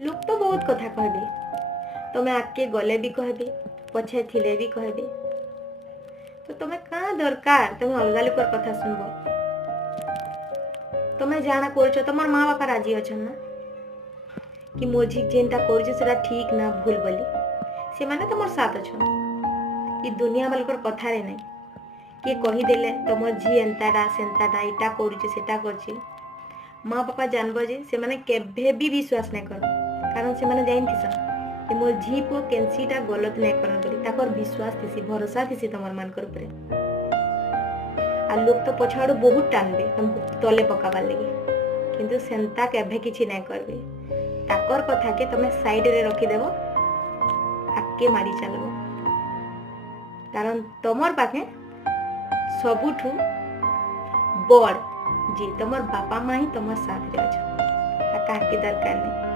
लोग तो बहुत कथा कहबे, तुम्हें आगे गले भी कहबे, पछे थिले भी कहबे। तो तुम्हें कहाँ दरकार तुम्हें अलगा लोकर कथा सुनबो। तुम्हें जाना करछ तुम्हार माँ बापा राजी अछन ना कि मोर झी जेनटा करछ सेटा ठीक ना भूल बोली से माने तुम्हार साथ अछन। ई दुनिया वालकर कथा रे नहीं किए कही देले तुम झी एंताटा सेंताटा इटा करछ सेटा करछ माँ बापा जानबो जे से माने केभे भी विश्वास नहीं कर कारण से माने जाइन थिसन कि मोर झी पो केनसीटा गलत नहीं करन बोली ताकर विश्वास थिसी भरोसा थिसी तमर मानकर ऊपर आ लोग तो पछाड़ू बहुत टानबे तुमको तले पकाबार लगे किंतु सेंता केभे किछि नहीं करबे ताकर कथा के तमे साइड रे रखी देबो आके मारी चलबो कारण तमर पाखे सबुठू बड़ जी तमर बापा माँ ही तमर साथ रे अछ आ काहे दरकार नहीं।